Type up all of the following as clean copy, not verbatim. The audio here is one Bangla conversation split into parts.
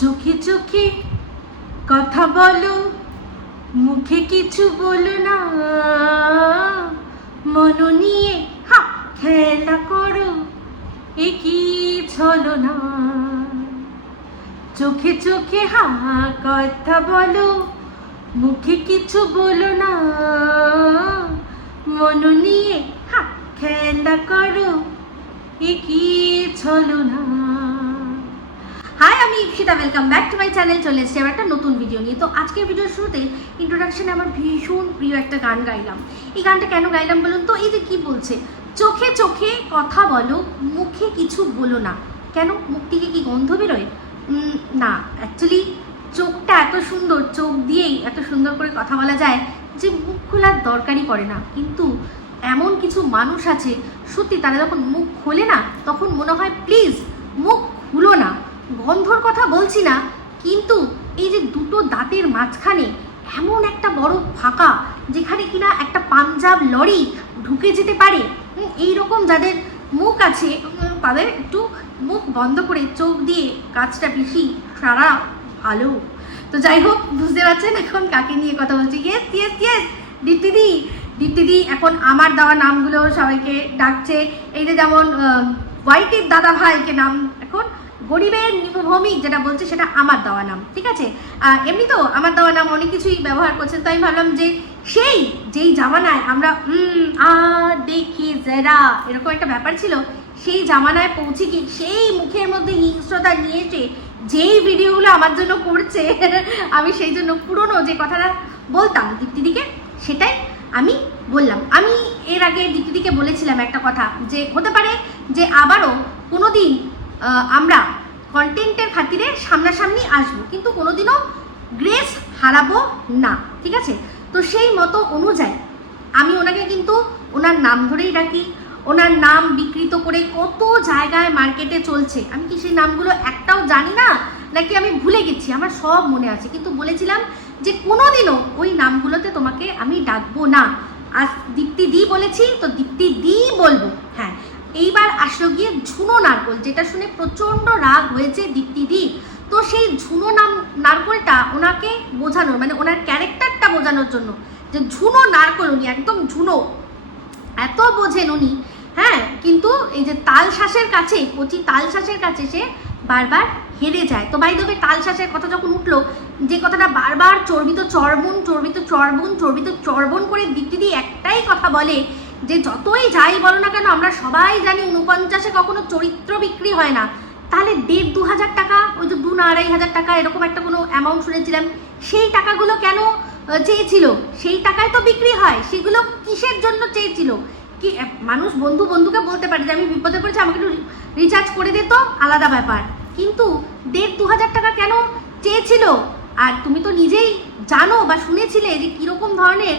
চোখে চোখে কথা বলো, মুখে কিছু বলো না, মন নিয়ে খেলা করো, এ কি ছলো না। চোখে চোখে কথা বলো, মুখে কিছু বলো না, মন নিয়ে খেলা করো, এ কি ছলো না। হাই, আমি Ipsita, welcome back to my channel. চলে এসেছি আবার একটা নতুন ভিডিও নিয়ে। তো আজকের ভিডিওর শুরুতে ইন্ট্রোডাকশনে আমার ভীষণ প্রিয় একটা গান গাইলাম। এই গানটা কেন গাইলাম বলুন তো? এই যে কি বলছে, চোখে চোখে কথা বলো, মুখে কিছু বলো না। কেন? মুখ থেকে কি গন্ধ বেরোয়? না, অ্যাকচুয়ালি চোখটা এত সুন্দর, চোখ দিয়েই এত সুন্দর করে কথা বলা যায় যে মুখ খোলার দরকারই পড়ে না। কিন্তু এমন কিছু মানুষ আছে, সত্যি তারা যখন মুখ খোলে না, তখন মনে হয় প্লিজ মুখ খুলো না। গন্ধর কথা বলছি না, কিন্তু এই যে দুটো দাঁতের মাঝখানে এমন একটা বড় ফাঁকা, যেখানে কিনা একটা পাঞ্জাব লরি ঢুকে যেতে পারে, এই রকম যাদের মুখ আছে তাদের একটু মুখ বন্ধ করে চোখ দিয়ে কাজটা বেশি সারা ভালো। তো যাই হোক, বুঝতে পারছেন এখন কাকে নিয়ে কথা বলছি। ইয়েস ইয়েস ইয়েস, দীপ্তিদি এখন আমার দেওয়া নামগুলো সবাইকে ডাকছে। এই যে যেমন হোয়াইটের দাদা ভাইকে নাম এখন গরিবের নিমভূমিক যেটা বলছে সেটা আমার দেওয়া নাম, ঠিক আছে। এমনি তো আমার দেওয়া নাম অনেক কিছুই ব্যবহার করছেন, তো আমি ভাবলাম যে যেই জামানায় আমরা দেখি যারা এরকম একটা ব্যাপার ছিল, সেই জামানায় পৌঁছে গিয়ে সেই মুখের মধ্যে হিংস্রতা নিয়ে এসে যেই ভিডিওগুলো আমার জন্য করছে, আমি সেই জন্য পুরনো যে কথাটা বলতাম দীপ্তিদিকে, সেটাই আমি বললাম। আমি এর আগে দীপ্তিদিকে বলেছিলাম একটা কথা, যে হতে পারে যে আবারও কোনো দিন আমরা কন্টেন্টের খাতিরে সামনাসামনি আসবো, কিন্তু কোনোদিনও গ্রেস হারাবো না, ঠিক আছে। তো সেই মতো অনুযায়ী আমি ওনাকে কিন্তু ওনার নাম ধরেই ডাকি। ওনার নাম বিকৃত করে কত জায়গায় মার্কেটে চলছে, আমি কি সেই নামগুলো একটাও জানি না, নাকি আমি ভুলে গেছি? আমার সব মনে আছে, কিন্তু বলেছিলাম যে কোনোদিনও ওই নামগুলোতে তোমাকে আমি ডাকবো না। আজ দীপ্তিদি বলেছি, তো দীপ্তিদি বলবো। হ্যাঁ, এইবার আসলো গিয়ে ঝুনো নারকোল, যেটা শুনে প্রচণ্ড রাগ হয়েছে দীপ্তিদি। তো সেই ঝুনো নারকোলটা ওনাকে বোঝানোর, মানে ওনার ক্যারেক্টারটা বোঝানোর জন্য, যে ঝুনো নারকোল, উনি একদম ঝুনো, এত বোঝেন উনি। হ্যাঁ, কিন্তু এই যে তালশ্বাসের কাছে, কচি তালশ্বাসের কাছে সে বারবার হেরে যায়। তো বাই দ্য ওয়ে, তালশ্বাসের কথা যখন উঠলো, যে কথাটা বারবার চর্বিত চর্বণ চর্বিত চর্বণ চর্বিত চর্বণ করে দীপ্তিদি একটাই কথা বলে, যে যতই যাই বলো না কেন, আমরা সবাই জানি 49-এ কখনো চরিত্র বিক্রি হয় না। তাহলে 1,500-2,000 টাকা, ওই যে 2,000-2,500 টাকা এরকম একটা কোনো অ্যামাউন্ট শুনেছিলাম, সেই টাকাগুলো কেন চেয়েছিল? সেই টাকায় তো বিক্রি হয়, সেগুলো কিসের জন্য চেয়েছিল? কি মানুষ বন্ধুকে বলতে পারে যে আমি বিপদে পড়েছি, আমাকে একটু রিচার্জ করে দিত, আলাদা ব্যাপার, কিন্তু 1,500-2,000 টাকা কেন চেয়েছিল? আর তুমি তো নিজেই জানো বা শুনেছিলে যে কীরকম ধরনের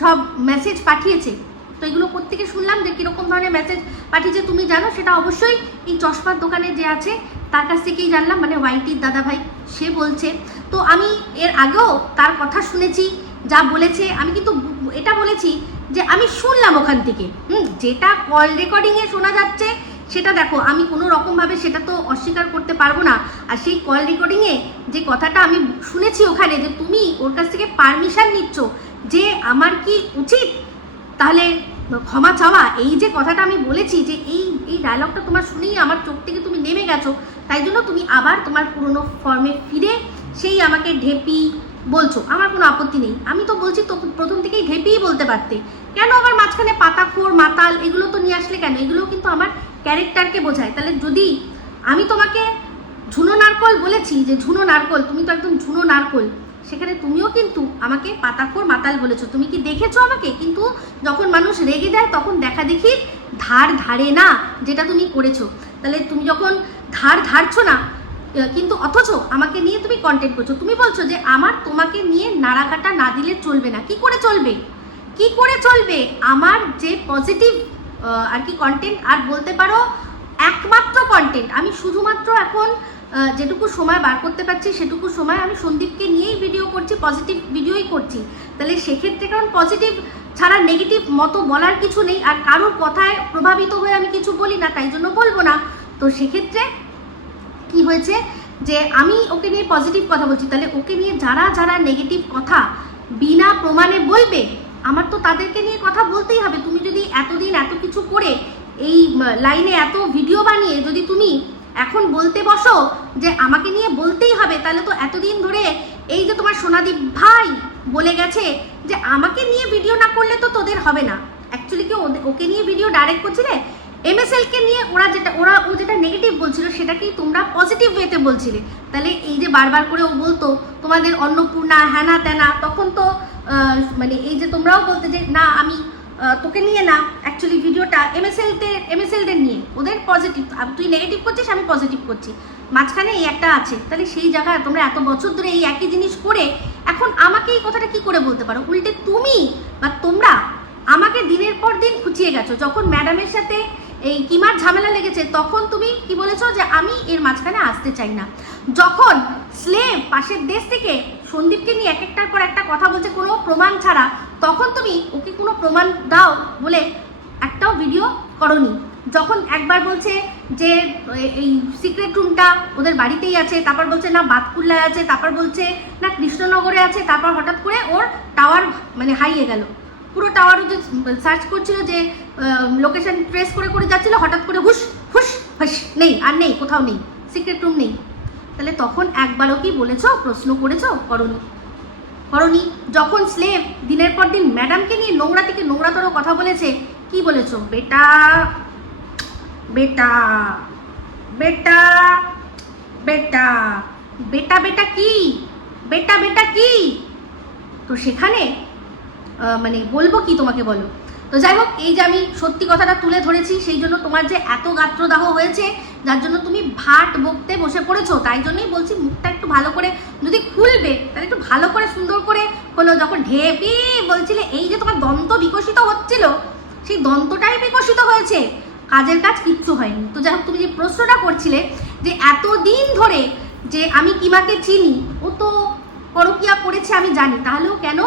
সব মেসেজ পাঠিয়েছে। তো এগুলো কোত্থেকে শুনলাম যে কীরকম ধরনের মেসেজ পাঠিয়েছে তুমি জানো? সেটা অবশ্যই এই চশমার দোকানে যে আছে তার কাছ থেকেই জানলাম, মানে হোয়াইটির দাদা ভাই, সে বলছে। তো আমি এর আগেও তার কথা শুনেছি, যা বলেছে আমি কিন্তু এটা বলেছি যে আমি শুনলাম ওখান থেকে, যেটা কল রেকর্ডিংয়ে শোনা যাচ্ছে সেটা দেখো, আমি কোনো রকমভাবে সেটা তো অস্বীকার করতে পারবো না। আর সেই কল রেকর্ডিংয়ে যে কথাটা আমি শুনেছি ওখানে, যে তুমি ওর কাছ থেকে পারমিশন নিচ্ছ, যে আমার কি উচিত তাহলে ক্ষমা চাওয়া, এই যে কথাটা আমি বলেছি, যে এই ডায়লগটা তোমার শুনেই আমার চোখ থেকে তুমি নেমে গেছো, তাই জন্য তুমি আবার তোমার পুরনো ফর্মে ফিরে সেই আমাকে ঢেপি বলছো। আমার কোনো আপত্তি নেই, আমি তো বলছি তো প্রথম থেকেই ঢেপিই বলতে পারতে, কেন আবার মাঝখানে পাতাখোর মাতাল এগুলো তো নিয়ে আসলে কেন? এগুলো কিন্তু আমার ক্যারেক্টারকে বোঝায়। তাহলে যদি আমি তোমাকে ঝুনো নারকোল বলেছি, যে ঝুনো নারকোল, তুমি তো একদম ঝুনো নারকোল, সেখানে তুমিও কিন্তু আমাকে পাতাখোর মাতাল বলেছো। তুমি কি দেখেছো আমাকে? কিন্তু যখন মানুষ রেগে দেয় তখন দেখা দেখি ধার ধারে না, যেটা তুমি করেছো। তাহলে তুমি যখন ধার ধারছো না, কিন্তু অথচ আমাকে নিয়ে তুমি কন্টেন্ট করছো, তুমি বলছো যে আমার তোমাকে নিয়ে নাড়াকাটা না দিলে চলবে না। কি করে চলবে? কি করে চলবে? আমার যে পজিটিভ আর কি কন্টেন্ট, আর বলতে পারো একমাত্র কন্টেন্ট, আমি শুধুমাত্র এখন যেটুকু সময় বার করতে পারছি সেটুকু সময় আমি সন্দীপকে নিয়েই ভিডিও করছি, পজিটিভ ভিডিওই করছি। তাহলে সেক্ষেত্রে কারণ পজিটিভ ছাড়া নেগেটিভ মতো বলার কিছু নেই, আর কারোর কথায় প্রভাবিত হয়ে আমি কিছু বলি না, তাই জন্য বলবো না। তো সেক্ষেত্রে কি হয়েছে যে আমি ওকে নিয়ে পজিটিভ কথা বলছি, তাহলে ওকে নিয়ে যারা যারা নেগেটিভ কথা বিনা প্রমাণে বলবে আমার তো তাদেরকে নিয়ে কথা বলতেই হবে। তুমি যদি এতদিন এত কিছু করে এই লাইনে এত ভিডিও বানিয়ে যদি তুমি এখন বলতে বসো যে আমাকে নিয়ে বলতেই হবে, তাহলে তো এতদিন ধরে এই যে তোমার সোনাদীপ ভাই বলে গেছে যে আমাকে নিয়ে ভিডিও না করলে তো তোদের হবে না। অ্যাকচুয়ালি কি ওকে নিয়ে ভিডিও ডাইরেক্ট করছিলে? এমএসএলকে নিয়ে ও যেটা নেগেটিভ বলছিল সেটাকেই তোমরা পজিটিভ ওয়েতে বলছিলে। তাহলে এই যে বারবার করে ও বলতো তোমাদের অন্নপূর্ণা হ্যানা ত্যানা, তখন তো মানে এই যে তোমরাও বলতে যে না আমি তোকে নিয়ে না, অ্যাকচুয়ালি ভিডিওটা এমএসএলদের নিয়ে, ওদের পজিটিভ, তুই নেগেটিভ করছিস আমি পজিটিভ করছি, মাঝখানে এই একটা আছে। তাহলে সেই জায়গায় তোমরা এত বছর ধরে এই একই জিনিস করে এখন আমাকে এই কথাটা কি করে বলতে পারো? উল্টে তুমি বা তোমরা আমাকে দিনের পর দিন খুঁচিয়ে গেছো। যখন ম্যাডামের সাথে এই কিমার ঝামেলা লেগেছে তখন তুমি কি বলেছো যে আমি এর মাঝখানে আসতে চাই না। যখন স্লেভ পাশের দেশ থেকে সন্দীপকে নিয়ে এক একটার পর একটা কথা বলছে কোনো প্রমাণ ছাড়া, তখন তুমি ওকে কোনো প্রমাণ দাও বলে একটাও ভিডিও করনি। যখন একবার বলছে যে এই সিক্রেট রুমটা ওদের বাড়িতেই আছে, তারপর বলছে না বাতকুল্লায় আছে, তারপর বলছে না কৃষ্ণনগরে আছে, তারপর হঠাৎ করে ওর টাওয়ার মানে হারিয়ে গেল, পুরো টাওয়ার যে সার্চ করছিল যে লোকেশন ট্রেস করে করে যাচ্ছিল, হঠাৎ করে হুস হুস হুস নেই, আর নেই, কোথাও নেই, সিক্রেট রুম নেই। তাহলে তখন একবারও কি বলেছো, প্রশ্ন করেছো? করনি। যখন স্লেভ দিনের পর দিন ম্যাডামকে নিয়ে নোংরা থেকে নোংরাতর কথা বলেছে, কি বলেছো? বেটা বেটা বেটা বেটা বেটা বেটা কি বেটা বেটা কি? তো সেখানে মানে বলবো কি তোমাকে, বলো? তো যাই হোক, এই যে আমি সত্যি কথাটা তুলে ধরেছি সেই জন্য তোমার যে এত গাত্রদাহ হয়েছে, যার জন্য তুমি ভাট বকতে বসে পড়েছো, তাই জন্যই বলছি মুখটা একটু ভালো করে যদি খুলবে তাহলে একটু ভালো করে সুন্দর করে হলো। যখন ঢেপি বলছিলে এই যে তোমার দন্ত বিকশিত হচ্ছিল, সেই দন্তটাই বিকশিত হয়েছে, কাজের কাজ কিচ্ছু হয়নি। তো যাই হোক, তুমি যে প্রশ্নটা করছিলে যে এতদিন ধরে যে আমি কিমাকে চিনি, ও তো পরকীয়া করেছে আমি জানি, তাহলেও কেন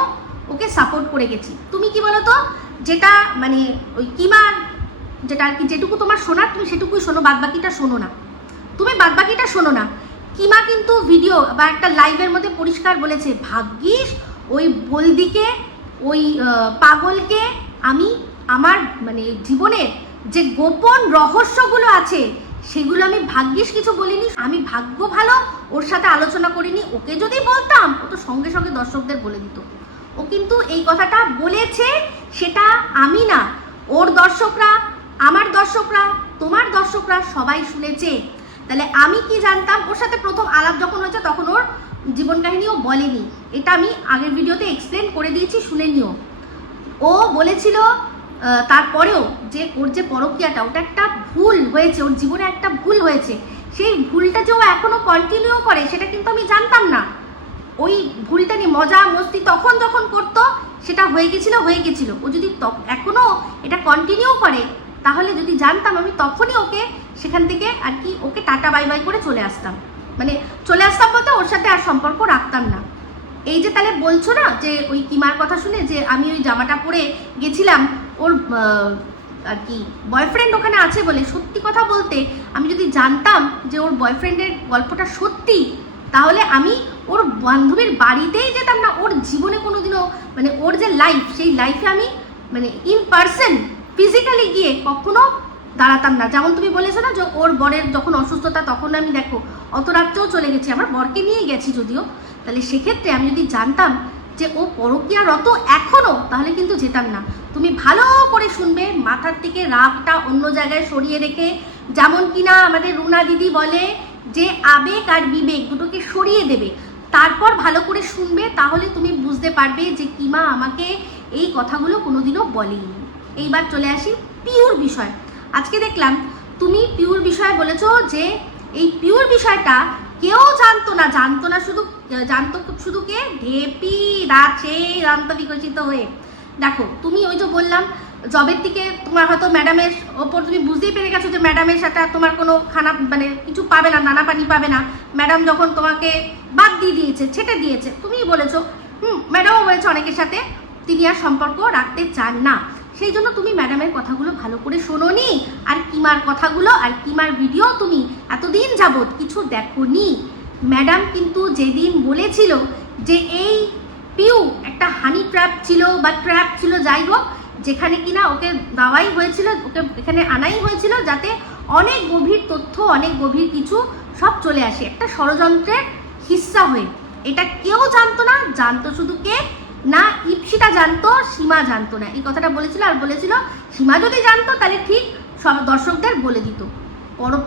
ওকে সাপোর্ট করে গেছি? তুমি কি বলো তো, যেটা মানে ওই কিমার যেটা আর কি যেটুকু তোমার শোনার তুমি সেটুকুই শোনো, বাদবাকিটা শোনো না, তুমি বাদবাকিটা শোনো না। কিমা কিন্তু ভিডিও বা একটা লাইভের মধ্যে পরিষ্কার বলেছে, ভাগ্যিস ওই বলদিকে ওই পাগলকে আমি আমার মানে জীবনের যে গোপন রহস্যগুলো আছে সেগুলো আমি ভাগ্যিস কিছু বলিনি, আমি ভাগ্য ভালো ওর সাথে আলোচনা করিনি। ওকে যদি বলতাম ও তো সঙ্গে সঙ্গে দর্শকদের বলে দিত। ও কিন্তু এই কথাটা বলেছে, সেটা আমি না, ওর দর্শকরা, আমার দর্শকরা, তোমার দর্শকরা সবাই শুনেছে। তাহলে আমি কি জানতাম? ওর সাথে প্রথম আলাপ যখন হয়েছে তখন ওর জীবন কাহিনী ও বলেনি, এটা আমি আগের ভিডিওতে এক্সপ্লেন করে দিয়েছি, শুনে নিও। ও বলেছিল তারপরেও যে ওর যে পরকীয়াটা ওটা একটা ভুল হয়েছে, ওর জীবনে একটা ভুল হয়েছে, সেই ভুলটা যে ও এখনো কন্টিনিউ করে সেটা কিন্তু আমি জানতাম না। ওই ভুলটা নিয়ে মজা মস্তি তখন যখন করতো সেটা হয়ে গেছিল। ও যদি এখনো এটা কন্টিনিউ করে তাহলে যদি জানতাম আমি তখনই ওকে সেখান থেকে আর কি ওকে টাটা বাই বাই করে চলে আসতাম, মানে চলে আসতাম বলতে ওর সাথে আর সম্পর্ক রাখতাম না। এই যে তাহলে বলছো না যে ওই কিমার কথা শুনে যে আমি ওই জামাটা পরে গেছিলাম, ওর আর কি বয়ফ্রেন্ড ওখানে আছে বলে, সত্যি কথা বলতে আমি যদি জানতাম যে ওর বয়ফ্রেন্ডের গল্পটা সত্যি, তাহলে আমি ওর বান্ধবীর বাড়িতেই যেতাম না, ওর জীবনে কোনোদিনও মানে ওর যে লাইফ সেই লাইফে আমি মানে ইন পার্সন ফিজিক্যালি গিয়ে কখনো দাঁড়াতাম না। যেমন তুমি বলেছো না যে ওর বরের যখন অসুস্থতা তখন আমি দেখো অত রাত্রেও চলে গেছি, আমার বরকে নিয়ে গেছি যদিও, তাহলে সেক্ষেত্রে আমি যদি জানতাম যে ও পরকীয়ারত এখনো, তাহলে কিন্তু যেতাম না। তুমি ভালো করে শুনবে, মাথার থেকে রাগটা অন্য জায়গায় সরিয়ে রেখে, যেমন কিনা আমাদের রুনা দিদি বলে যে আবেগ আর বিবেক দুটোকে সরিয়ে দেবে, তারপর ভালো করে শুনবে, তাহলে তুমি বুঝতে পারবে যে কিমা আমাকে এই কথাগুলো কোনোদিনও বলেনি। এইবার চলে আসি পিওর বিষয়। আজকে দেখলাম তুমি পিওর বিষয় বলেছো যে এই পিওর বিষয়টা কেউ জানতো না, শুধু কে? ঢেপি রাছে দান্ত বিকশিত হয়ে। দেখো তুমি ওই যে বললাম জবের থেকে তোমার হয়তো ম্যাডামের ওপর তুমি বুঝতেই পেরে গেছো যে ম্যাডামের সাথে তোমার কোনো খানা মানে কিছু পাবে না, দানা পানি পাবে না। ম্যাডাম যখন তোমাকে বাদ দিয়ে দিয়েছে, ছেটে দিয়েছে, তুমিই বলেছো ম্যাডামও বলেছে অনেকের সাথে তিনি আর সম্পর্ক রাখতে চান না, সেই জন্য তুমি ম্যাডামের কথাগুলো ভালো করে শোনোনি, আর কিমার কথাগুলো আর কিমার ভিডিও তুমি এতদিন যাবত কিছু দেখোনি। ম্যাডাম কিন্তু যেদিন বলেছিল যে এই পিউ একটা হানি ট্র্যাপ ছিল বা ট্র্যাপ ছিল, যাই হোক, যেখানে কিনা ওকে দেওয়াই হয়েছিল, ওকে এখানে আনাই হয়েছিল যাতে অনেক গভীর তথ্য, অনেক গভীর কিছু সব চলে আসে একটা ষড়যন্ত্রের হিস্সা হয়ে। এটা কেউ জানতো না, জানতো শুধু কে না, ইপসিতা জানতো, সীমা জানতো না। এই কথাটা বলেছিল, আর বলেছিল সীমা যদি জানতো তাহলে ঠিক সব দর্শকদের বলে দিত।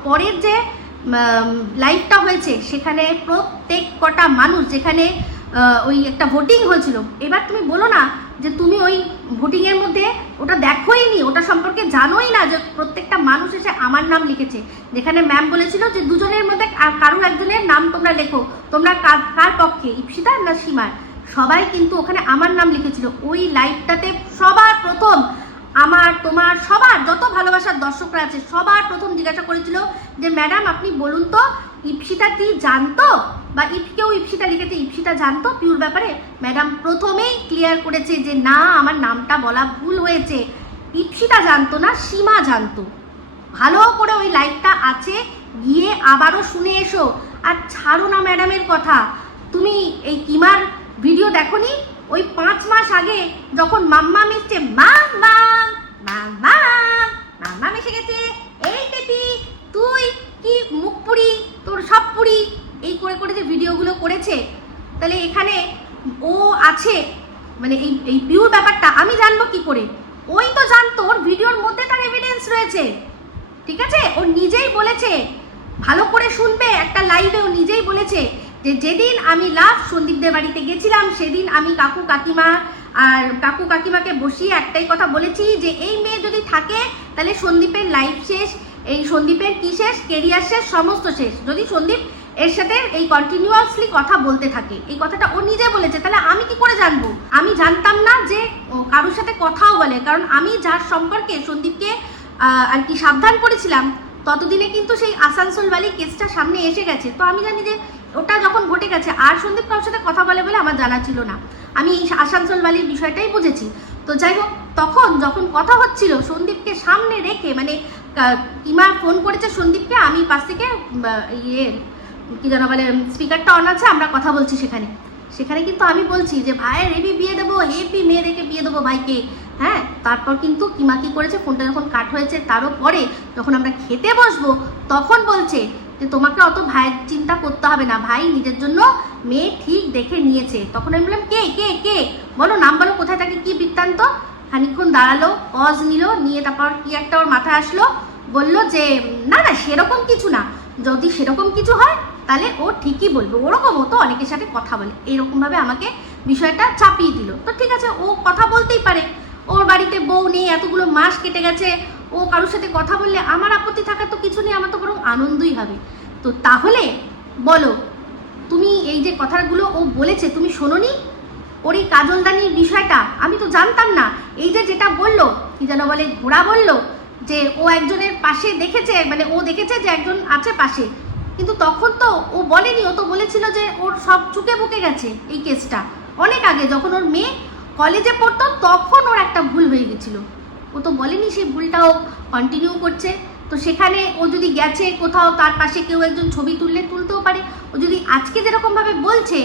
পরের যে লাইভটা হয়েছে সেখানে প্রত্যেক কটা মানুষ, যেখানে ওই একটা ভোটিং হয়েছিল, এবার তুমি বলো না যে তুমি ওই ভোটিংয়ের মধ্যে ওটা দেখোই নি, ওটা সম্পর্কে জানোই না যে প্রত্যেকটা মানুষ এসে আমার নাম লিখেছে। যেখানে ম্যাম বলেছিল যে দুজনের মধ্যে কারোর একজনের নাম তোমরা লেখো, তোমরা কার পক্ষে, ইপসিতার না সীমার, সবাই কিন্তু ওখানে আমার নাম লিখেছিল। ওই লাইভটাতে সবার প্রথম আমার, তোমার, সবার যত ভালোবাসার দর্শকরা আছে সবার প্রথম জিজ্ঞাসা করেছিল যে ম্যাডাম আপনি বলুন তো ইপসিতা কি জানতো, বা কেউ ইপসিতা লিখেছে, ইপসিতা জানতো পিউর ব্যাপারে? ম্যাডাম প্রথমেই ক্লিয়ার করেছে যে না, আমার নামটা বলা ভুল হয়েছে, ইপসিতা জানতো না, সীমা জানতো। ভালো করে ওই লাইভটা আছে, গিয়ে আবারও শুনে এসো। আর ছাড়ো না ম্যাডামের কথা, তুমি এই কিমার ভিডিও দেখোনি? ওই 5 মাস আগে যখন মাম্মাম এসছে, মাম্মাম এসে গেছে, এই টেপি তুই কি মুখ পুরি, তোর সব পুরি, এই করে করে যে ভিডিওগুলো করেছে, তাহলে এখানে ও আছে মানে এই পিউর ব্যাপারটা আমি জানবো কি করে? ওই তো জানতো, ওর ভিডিওর মধ্যে তার এভিডেন্স রয়েছে, ঠিক আছে? ও নিজেই বলেছে, ভালো করে শুনবে, একটা লাইভে ও নিজেই বলেছে যে যেদিন আমি লাস্ট সন্দীপদের বাড়িতে গেছিলাম সেদিন আমি কাকু কাকিমাকে বসিয়ে একটাই কথা বলেছি যে এই মেয়ে যদি থাকে তাহলে সন্দীপের লাইফ শেষ, এই সন্দীপের কি শেষ, কেরিয়ার শেষ, সমস্ত শেষ, যদি সন্দীপ এর সাথে এই কন্টিনিউয়াসলি কথা বলতে থাকে। এই কথাটা ও নিজে বলেছে, তাহলে আমি কি করে জানবো? আমি জানতাম না যে কারোর সাথে কথাও বলে, কারণ আমি যার সম্পর্কে সন্দীপকে আর কি সাবধান করেছিলাম ততদিনে কিন্তু সেই আসানসোল বালি কেসটা সামনে এসে গেছে। তো আমি জানি যে ওটা যখন ঘটে গেছে, আর সন্দীপ কারোর সাথে কথা বলে বলে আমার জানা ছিল না, আমি এই আসানসোল বালির বিষয়টাই বুঝেছি। তো যাই হোক, তখন যখন কথা হচ্ছিল সন্দীপকে সামনে রেখে, মানে কিমা ফোন করেছে সন্দীপকে, আমি পাশ থেকে কি যেন বলে স্পিকারটা অন আছে, আমরা কথা বলছি সেখানে কিন্তু আমি বলছি যে ভাইয়ের হেভি বিয়ে দেবো, হেভি মেয়ে রেখে বিয়ে দেবো ভাইকে, হ্যাঁ। তারপর কিন্তু কিমা কি করেছে, ফোনটা যখন কাট হয়েছে তারও পরে যখন আমরা খেতে বসবো তখন বলছে যে তোমাকে অত ভাইয়ের চিন্তা করতে হবে না, ভাই নিজের জন্য মেয়ে ঠিক দেখে নিয়েছে। তখন আমি বললাম কে কে কে বলো, নাম বলো, কোথায় থাকে, কি বৃত্তান্ত? খানিকক্ষণ দাঁড়ালো, পজ নিয়ে তারপর কি একটা ওর মাথায় আসলো, বললো যে না না সেরকম কিছু না, যদি সেরকম কিছু হয় তাহলে ও ঠিকই বলবে, ওরকম ও তো অনেকের সাথে কথা বলে, এইরকমভাবে আমাকে বিষয়টা চাপিয়ে দিল। তো ঠিক আছে, ও কথা বলতেই পারে, ওর বাড়িতে বউ নেই, এতগুলো মাস কেটে গেছে, ও কারোর সাথে কথা বললে আমার আপত্তি থাকার তো কিছু নেই, আমার তো বরং আনন্দই হবে। তো তাহলে বলো, তুমি এই যে কথাগুলো ও বলেছে তুমি শোনোনি? ওর এই কাজলদানির বিষয়টা আমি তো জানতাম না। এই যে যেটা বললো কি যেন বলে, ঘোড়া বললো যে ও একজনের পাশে দেখেছে, মানে ও দেখেছে যে একজন আছে পাশে, কিন্তু তখন তো ও বলেনি, ও তো বলেছিল যে ওর সব চুকে বুকে গেছে এই কেসটা অনেক আগে, যখন ওর মেয়ে কলেজে পড়তো তখন ওর একটা ভুল হয়ে গেছিল, ও তো বলেনি সেই ভুলটাও কন্টিনিউ করছে। তো সেখানে ও যদি গেছে কোথাও, তার পাশে কেউ একজন ছবি তুলতেও পারে। ও যদি আজকে যেরকমভাবে বলছে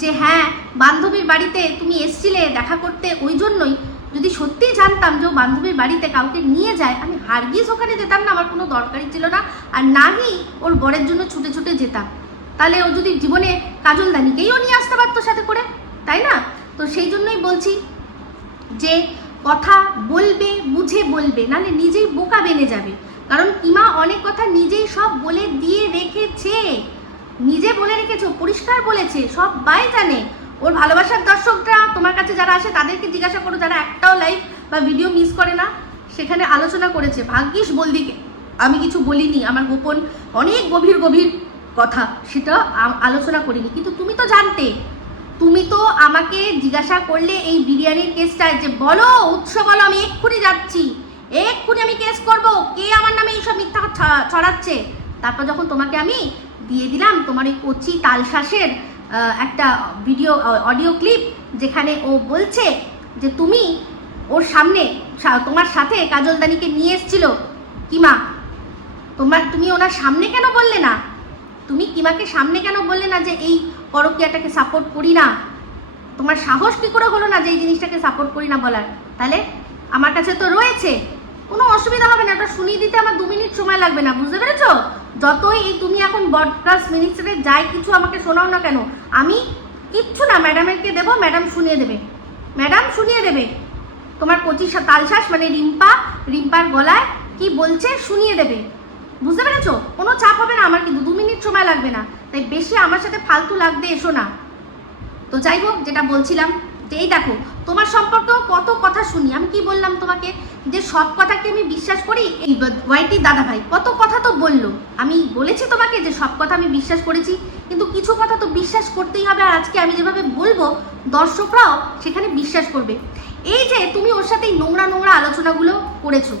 যে হ্যাঁ বান্ধবীর বাড়িতে তুমি এসছিলে দেখা করতে, ওই জন্যই, যদি সত্যিই জানতাম যে ও বান্ধবীর বাড়িতে কাউকে নিয়ে যায়, আমি হারগিজ ওখানে যেতাম না, আমার কোনো দরকারই ছিল না, আর নাহি ওর বরের জন্য ছুটে ছুটে যেতাম। তাহলে ও যদি জীবনে কাজলদানিকেই ও নিয়ে আসতে পারতো সাথে করে, তাই না? তো সেই জন্যই বলছি যে কথা বলবে, বুঝে বলবে, নাহলে নিজেই বোকা বেনে যাবে। কারণ কিমা অনেক কথা নিজেই সব বলে দিয়ে রেখেছে, নিজে বলে রেখেছে, পরিষ্কার বলেছে, সবাই জানে। ওর ভালোবাসার দর্শকরা তোমার কাছে যারা আসে তাদেরকে জিজ্ঞাসা করো, যারা একটাও লাইভ বা ভিডিও মিস করে না, সেখানে আলোচনা করেছে। ভাগ্যিস বলদিকে আমি কিছু বলিনি, আমার গোপন অনেক গভীর কথা সেটা আলোচনা করিনি, কিন্তু তুমি তো জানতে, তুমি তো আমাকে জিজ্ঞাসা করলে এই বিরিয়ানির কেসটায় যে বলো উৎস বলো, আমি এক্ষুনি যাচ্ছি, এক্ষুনি আমি কেস করব, কে আমার নামে এইসব মিথ্যা ছড়াচ্ছে। তারপর যখন তোমাকে আমি দিয়ে দিলাম তোমার ওই কচি তালশ্বাসের একটা ভিডিও অডিও ক্লিপ, যেখানে ও বলছে যে তুমি ওর সামনে, তোমার সাথে কাজলদানিকে নিয়ে এসেছিল কিমা, তুমি ওনার সামনে কেন বললে না? তুমি কিমাকে সামনে কেন বললে না যে এই পরকীয়াটাকে সাপোর্ট করি না? তোমার সাহস কি করে হলো না যে এই জিনিসটাকে সাপোর্ট করি না বলার? তাহলে আমার কাছে তো রয়েছে, কোনো অসুবিধা হবে না, ওটা শুনিয়ে দিতে আমার 2 মিনিট সময় লাগবে না, বুঝতে পেরেছো? যতই এই তুমি এখন ব্রডকাস্ট মিনিস্টারে যাই কিছু আমাকে শোনাও না কেন, আমি কিচ্ছু না ম্যাডামকে দেবো, ম্যাডাম শুনিয়ে দেবে, ম্যাডাম শুনিয়ে দেবে। তোমার কচি তালশ্বাস মানে রিম্পার গলায় কি বলছে শুনিয়ে দেবে, বুঝতে পেরেছো? কোনো চাপ হবে না আমার, কিন্তু 2 মিনিট সময় লাগবে না, তাই বেশি আমার সাথে ফালতু লাগতে এসো না। তো যাই হোক, যেটা বলছিলাম যে এই দেখো তোমার সম্পর্কেও কত কথা শুনি। আমি কি বললাম তোমাকে যে সব কথাকে আমি বিশ্বাস করি? এই ওয়াইটি দাদা ভাই কত কথা তো বললো, আমি বলেছি তোমাকে যে সব কথা আমি বিশ্বাস করেছি, কিন্তু কিছু কথা তো বিশ্বাস করতেই হবে। আর আজকে আমি যেভাবে বলবো দর্শকরাও সেখানে বিশ্বাস করবে। এই যে তুমি ওর সাথে নোংরা আলোচনাগুলো করেছো,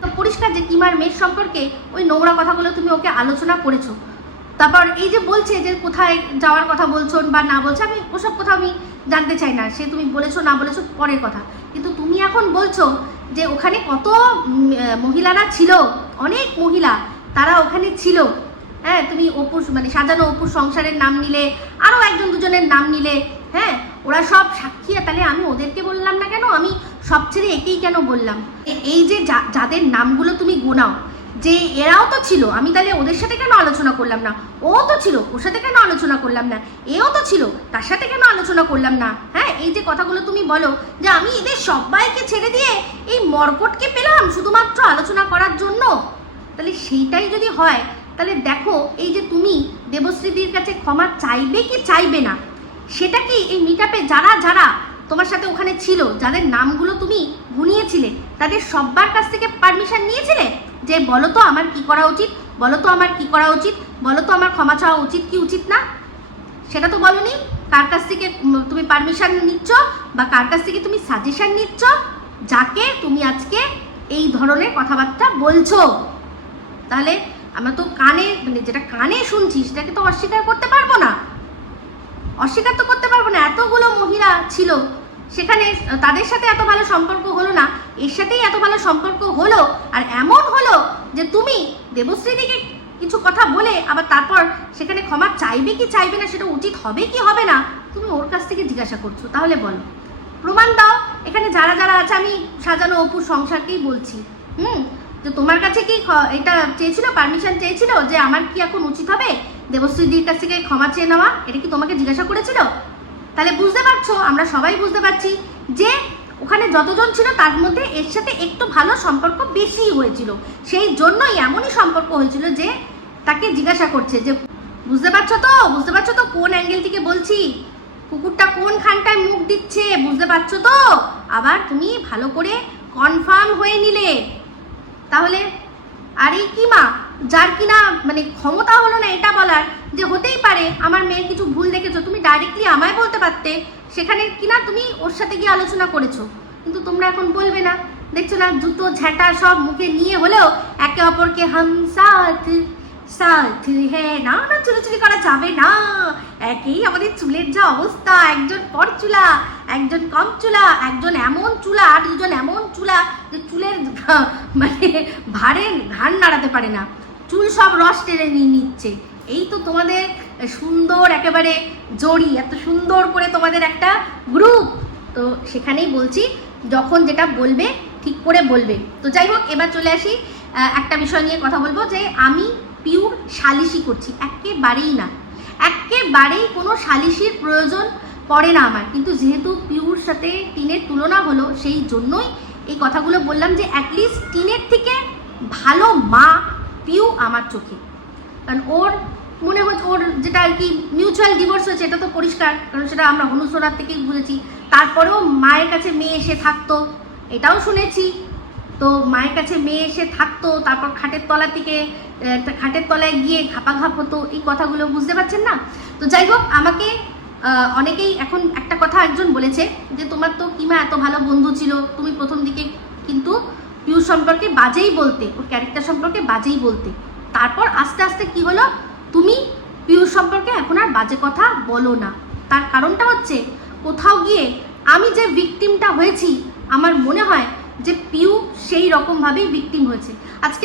তো পরিষ্কার যে কিমার মেয়ের সম্পর্কে ওই নোংরা কথাগুলো তুমি ওকে আলোচনা করেছো। তারপর এই যে বলছে যে কোথায় যাওয়ার কথা বলছো বা না বলছো, আমি ওসব কথা আমি জানতে চাই না, সে তুমি বলেছো না বলেছো পরের কথা। কিন্তু তুমি এখন বলছো যে ওখানে কত মহিলারা ছিল, অনেক মহিলা তারা ওখানে ছিল, হ্যাঁ তুমি অপুর মানে সাজানো অপুর সংসারের নাম নিলে, আরও 1-2জনের নাম নিলে, হ্যাঁ ওরা সব সাক্ষী। তাহলে আমি ওদেরকে বললাম না কেন? আমি সব ছেড়ে একেই কেন বললাম? এই যে যাদের নামগুলো তুমি গোনাও যে এরাও তো ছিল, আমি তাহলে ওদের সাথে কেন আলোচনা করলাম না? ও তো ছিল, ওর সাথে কেন আলোচনা করলাম না? এও তো ছিল, তার সাথে কেন আলোচনা করলাম না? হ্যাঁ এই যে কথাগুলো তুমি বলো যে আমি এদের সবাইকে ছেড়ে দিয়ে এই মর্কটকে পেলাম শুধুমাত্র আলোচনা করার জন্য, তাহলে সেইটাই যদি হয় তাহলে দেখো এই যে তুমি দেবশ্রীদির কাছে ক্ষমা চাইবে কি চাইবে না, সেটা কি এই মিটআপে যারা যারা তোমার সাথে ওখানে ছিল, যাদের নামগুলো তুমি গুনিয়েছিলে, তাদের সবার কাছ থেকে পারমিশন নিয়েছিলে যে বলো তো আমার কি করা উচিত, বলো তো আমার কি করা উচিত, বলো তো আমার ক্ষমা চাওয়া উচিত কি উচিত না? সেটা তো বলনি। কার কাছ থেকে তুমি পারমিশন নিচ্ছ বা কার কাছ থেকে তুমি সাজেশন নিচ্ছ যাকে তুমি আজকে এই ধরনের কথাবার্তা বলছো? তাহলে আমরা তো কানে মানে যেটা কানে শুনছি সেটাকে তো অস্বীকার করতে পারবো না, অস্বীকার তো করতে পারবো না। এতগুলো মহিলা ছিল সেখানে, তাদের সাথে এত ভালো সম্পর্ক হলো না, এর সাথেই এত ভালো সম্পর্ক হলো। আর এমন হলো যে তুমি দেবশ্রীদিকে কিছু কথা বলে আবার তারপর সেখানে ক্ষমা চাইবে কি চাইবে না, সেটা উচিত হবে কি হবে না, তুমি ওর কাছ থেকে জিজ্ঞাসা করছো। তাহলে বলো, প্রমাণ দাও। এখানে যারা যারা আছে, আমি সাজানো অপুর সংসারকেই বলছি, যে তোমার কাছে কি এটা চেয়েছিল, পারমিশন চেয়েছিল যে আমার কি এখন উচিত হবে দেবশ্রীদির কাছ থেকে ক্ষমা চেয়ে নেওয়া? এটা কি তোমাকে জিজ্ঞাসা করেছিল? তাহলে বুঝতে পারছো, আমরা সবাই বুঝতে পারছি যে ওখানে যতজন ছিল তার মধ্যে এর সাথে একটু ভালো সম্পর্ক বেশি হয়েছিল, সেই জন্যই এমনই সম্পর্ক হয়েছিল যে তাকে জিজ্ঞাসা করছে যে বুঝতে পারছো তো, বুঝতে পারছো তো কোন অ্যাঙ্গেল থেকে বলছি, কুকুরটা কোন খানটায় মুখ দিচ্ছে, বুঝতে পারছো তো? আবার তুমি ভালো করে কনফার্ম হয়ে নিলে। তাহলে আর এই কিমা যার কিনা মানে ক্ষমতা হলো না এটা বলার যে হতেই পারে আমার মেয়ের কিছু ভুল দেখেছো, তুমি ডাইরেক্টলি আমায় বলতে পারতে, সেখানে কিনা তুমি ওর সাথে গিয়ে আলোচনা করেছো, কিন্তু তোমরা এখন বলবে না। দেখছো না জুতো ঝ্যাঁটা সব মুখে নিয়ে হলেও একে অপরকে হাম সাথ সাথ হ্যাঁ না না চুলোচুলি করা যাবে না। একই আমাদের চুলের যা অবস্থা, একজন পর চুলা, একজন কম চুলা, একজন এমন চুলা আর দুজন এমন চুলা যে চুলের মানে ভারে ঘাড় নাড়াতে পারে না, চুল সব রস টেনে নিয়ে নিচ্ছে। এই তো তোমাদের সুন্দর একেবারে জড়ি, এত সুন্দর করে তোমাদের একটা গ্রুপ। তো সেখানেই বলছি যখন যেটা বলবে ঠিক করে বলবে। তো যাই হোক, এবার চলে আসি একটা বিষয় নিয়ে কথা বলবো যে আমি পিওর সালিশি করছি, একেবারেই না, একেবারেই কোনো সালিশির প্রয়োজন পড়ে না আমার। কিন্তু যেহেতু পিউর সাথে টিনের তুলনা হলো সেই জন্যই এই কথাগুলো বললাম যে অ্যাটলিস্ট টিনের থেকে ভালো মা পিউ আমার চোখে। কারণ ওর মনে হচ্ছে ওর যেটা আর কি মিউচুয়াল ডিভোর্স হয়েছে এটা তো পরিষ্কার, কারণ সেটা আমরা অনুসরণ থেকেই বুঝেছি। তারপরেও মায়ের কাছে মেয়ে এসে থাকতো এটাও শুনেছি। তো মায়ের কাছে মেয়ে এসে থাকতো, তারপর খাটের তলায় গিয়ে ঘাপাঘাপ হতো, এই কথাগুলো বুঝতে পারছেন না? তো যাই হোক, আমাকে অনেকেই এখন একটা কথা একজন বলেছে যে তোমার তো কিমা এত ভালো বন্ধু ছিল, তুমি প্রথম দিকে কিন্তু পিউ সম্পর্কে বাজেই বলতে, ওর ক্যারেক্টার সম্পর্কে বাজেই বলতে, তারপর আস্তে আস্তে কি হলো তুমি পিউ সম্পর্কে এখন আর বাজে কথা বলো না। তার কারণটা হচ্ছে কোথাও গিয়ে আমি যে ভিকটিমটা হয়েছি, আমার মনে হয় যে পিউ সেই রকমভাবেই ভিকটিম হয়েছে। আজকে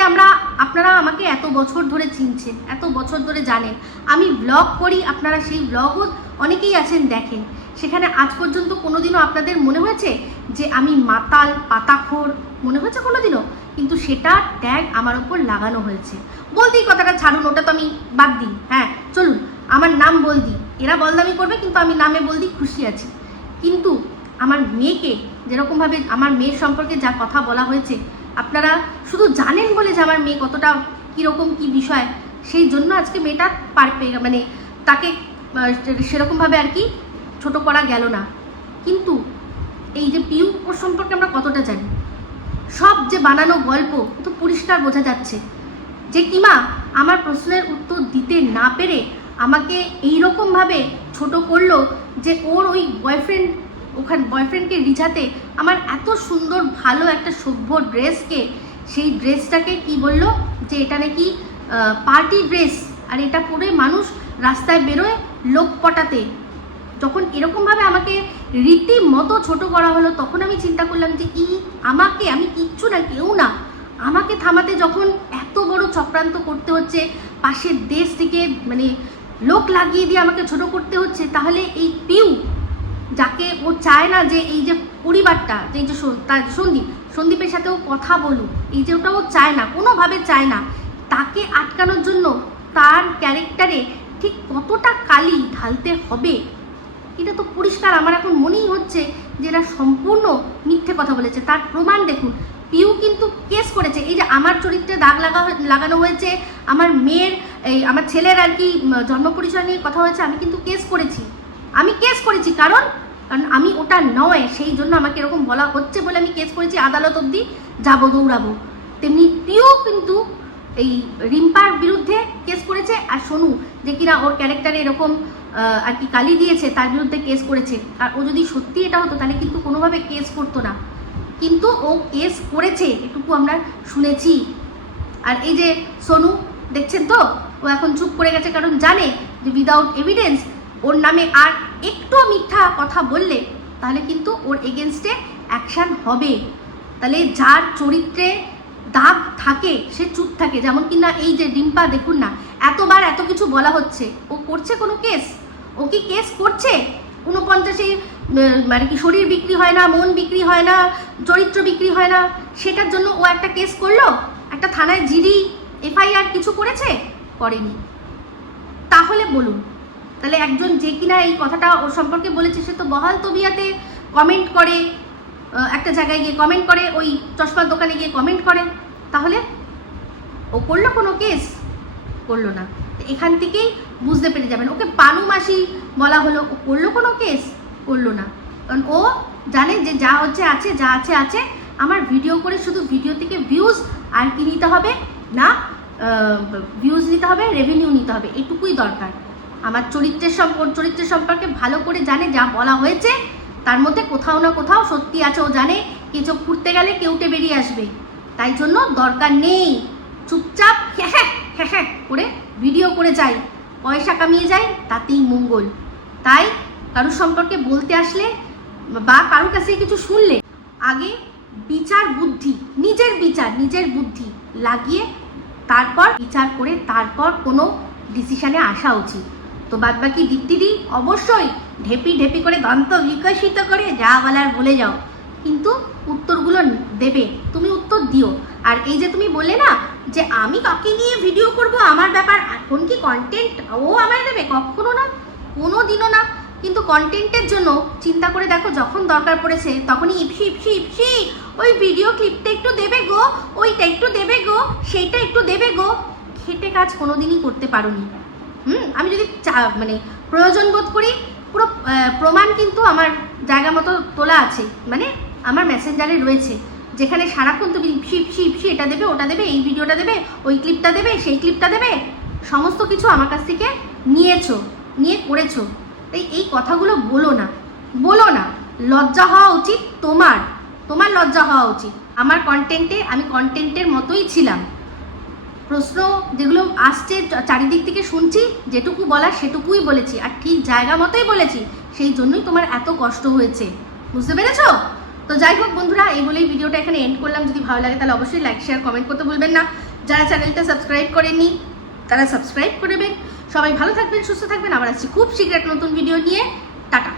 আপনারা আমাকে এত বছর ধরে চিনছেন, এত বছর ধরে জানেন, আমি ব্লগ করি, আপনারা সেই ব্লগও অনেকেই আছেন দেখেন, সেখানে আজ পর্যন্ত কোনোদিনও আপনাদের মনে হয়েছে যে আমি মাতাল পাতাখোর মনে হয়েছে কোনোদিনও? কিন্তু সেটা ট্যাগ আমার ওপর লাগানো হয়েছে। বলতেই কথাটা ছাড়ুন, ওটা তো আমি বাদ দিই, হ্যাঁ চলুন আমার নাম বল দিই, এরা বলদামি করবে কিন্তু আমি নামে বল দিই, খুশি আছি। কিন্তু আমার মেয়েকে যেরকমভাবে আমার মেয়ের সম্পর্কে যা কথা বলা হয়েছে, আপনারা শুধু জানেন বলে যে আমার মেয়ে কতটা কীরকম কী বিষয়, সেই জন্য আজকে মেয়েটা মানে তাকে সেরকমভাবে আর কি ছোট করা গেল না। কিন্তু এই যে পিউ, ওর সম্পর্কে আমরা কতটা জানি, সব যে বানানো গল্প তো পরিষ্কার বোঝা যাচ্ছে যে কিমা আমার প্রশ্নের উত্তর দিতে না পেরে আমাকে এইরকমভাবে ছোট করলো যে ওর ওই বয়ফ্রেন্ডকে রিঝাতে আমার এত সুন্দর ভালো একটা সভ্য ড্রেসকে, সেই ড্রেসটাকে কি বললো যে এটা নাকি পার্টি ড্রেস, আর এটা পরে মানুষ রাস্তায় বেরোয় লোক পটাতে। যখন এরকমভাবে আমাকে রীতিমতো ছোট করা হলো, তখন আমি চিন্তা করলাম যে আমি কিচ্ছু না, কেউ না, আমাকে থামাতে যখন এত বড় চক্রান্ত করতে হচ্ছে, পাশের দেশ থেকে মানে লোক লাগিয়ে দিয়ে আমাকে ছোট করতে হচ্ছে, তাহলে এই পিউ যাকে ও চায় না যে এই যে পরিবারটা, যে এই যে তার সন্দীপের সাথেও কথা বলুক, এই যে ওটা ও চায় না, কোনোভাবে চায় না, তাকে আটকানোর জন্য তার ক্যারেক্টারে ঠিক কতটা কালি ঢালতে হবে, এটা তো পরিষ্কার আমার এখন মনেই হচ্ছে যে এরা সম্পূর্ণ মিথ্যে কথা বলেছে। তার প্রমাণ দেখুন, পিউ কিন্তু কেস করেছে, এই যে আমার চরিত্রে দাগ লাগানো হয়েছে, আমার মেয়ের আমার ছেলের আর কি জন্ম পরিচয় নিয়ে কথা হয়েছে, আমি কিন্তু কেস করেছি, কারণ আমি ওটা নয়, সেই জন্য আমাকে এরকম বলা হচ্ছে বলে আমি কেস করেছি, আদালত অবধি যাবো, দৌড়াবো। তেমনি পিউ কিন্তু এই রিম্পার বিরুদ্ধে কেস করেছে, আর সোনু যে কিনা ওর ক্যারেক্টারে এরকম আর কি কালি দিয়েছে তার বিরুদ্ধে কেস করেছে। আর ও যদি সত্যি এটা হতো তাহলে কিন্তু কোনোভাবে কেস করতো না, কিন্তু ও কেস করেছে, এটুকু আমরা শুনেছি। আর এই যে সোনু দেখছেন তো, ও এখন চুপ করে গেছে, কারণ জানে যে উইদাউট এভিডেন্স ওর নামে আর একটু মিথ্যা কথা বললে তাহলে কিন্তু ওর এগেনস্টে অ্যাকশান হবে। তাহলে যার চরিত্রে দাগ থাকে সে চুপ থাকে, যেমন কিনা এই যে রিম্পা দেখুন না, এতবার এত কিছু বলা হচ্ছে, ও করছে কোনো কেস? ও কি কেস করছে? 49 মানে কি শরীর বিক্রি হয় না, মন বিক্রি হয় না, চরিত্র বিক্রি হয় না, সেটার জন্য ও একটা কেস করলো, একটা থানায় জিডি এফআইআর কিছু করেনি। তাহলে বলুন, তাহলে একজন যে কিনা এই কথাটা ওর সম্পর্কে বলেছে, সে তো বহাল তবিয়াতে কমেন্ট করে, একটা জায়গায় গিয়ে কমেন্ট করে, ওই চশমার দোকানে গিয়ে কমেন্ট করে, তাহলে ও করলো কোনো কেস? করলো না। এখান থেকেই বুঝতে পেরে যাবেন, ওকে পানু মাসি বলা হলো, ও করলো কোনো কেস? করলো না, কারণ ও জানে যে যা হচ্ছে আছে, যা আছে, আমার ভিডিও করে শুধু ভিডিও থেকে ভিউজ আর কি নিতে হবে না, ভিউজ নিতে হবে, রেভিনিউ নিতে হবে, এটুকুই দরকার। আমার চরিত্রের সম্পর্কে ভালো করে জানে, যা বলা হয়েছে তার মধ্যে কোথাও না কোথাও সত্যি আছে, ও জানে কিছু ঘুরতে গেলে কেউটে বেরিয়ে আসবে, তাই জন্য দরকার নেই, চুপচাপ হ্যাঁ করে ভিডিও করে যাই, পয়সা কামিয়ে যায়, তাতেই মঙ্গল। তাই কারোর সম্পর্কে বলতে আসলে বা কারোর কাছে কিছু শুনলে আগে বিচার বুদ্ধি, নিজের বুদ্ধি লাগিয়ে তারপর বিচার করে তারপর কোনো ডিসিশনে আসা উচিত। তো বাদ বাকি দিদি অবশ্যই ঢেপি করে দন্ত বিকশিত করে যা বলার বলে যাও, কিন্তু উত্তরগুলো দেবে, তুমি উত্তর দিও। আর এই যে তুমি বললে না যে আমি কাকে নিয়ে ভিডিও করব, আমার ব্যাপার, এখন কি কন্টেন্ট ও আমায় দেবে? কখনো না, কোনো দিনও না। কিন্তু কন্টেন্টের জন্য চিন্তা করে দেখো, যখন দরকার পড়েছে তখনই ইপসি ওই ভিডিও ক্লিপটা একটু দেবে গো, ওইটা একটু দেবে গো, সেইটা একটু দেবে গো, খেটে কাজ কোনোদিনই করতে পারোনি। আমি যদি মানে প্রয়োজন বোধ করি, পুরো প্রমাণ কিন্তু আমার জায়গা মতো তোলা আছে, মানে আমার মেসেঞ্জারে রয়েছে, যেখানে সারাক্ষণ তুমি ইপসি এটা দেবে, ওটা দেবে, এই ভিডিওটা দেবে, ওই ক্লিপটা দেবে, সেই ক্লিপটা দেবে, সমস্ত কিছু আমার কাছ থেকে নিয়ে করেছো। তাই এই কথাগুলো বলো না, লজ্জা হওয়া উচিত তোমার লজ্জা হওয়া উচিত। আমার কন্টেন্টে আমি কন্টেন্টের মতোই ছিলাম, প্রশ্ন যেগুলো আসছে চারিদিক থেকে শুনছি, যেটুকু বলার সেটুকুই বলেছি, আর ঠিক জায়গা মতোই বলেছি, সেই জন্যই তোমার এত কষ্ট হয়েছে, বুঝতে পেরেছো? তো যাই হোক বন্ধুরা, এই বলেই ভিডিওটা এখানে এন্ড করলাম। যদি ভালো লাগে তাহলে অবশ্যই লাইক শেয়ার কমেন্ট করতে ভুলবেন না। যারা চ্যানেলটা সাবস্ক্রাইব করেননি তারা সাবস্ক্রাইব করবেন। সবাই ভালো থাকবেন, সুস্থ থাকবেন। আবার আসছি খুব শীঘ্র একটা নতুন ভিডিও নিয়ে। টাটা।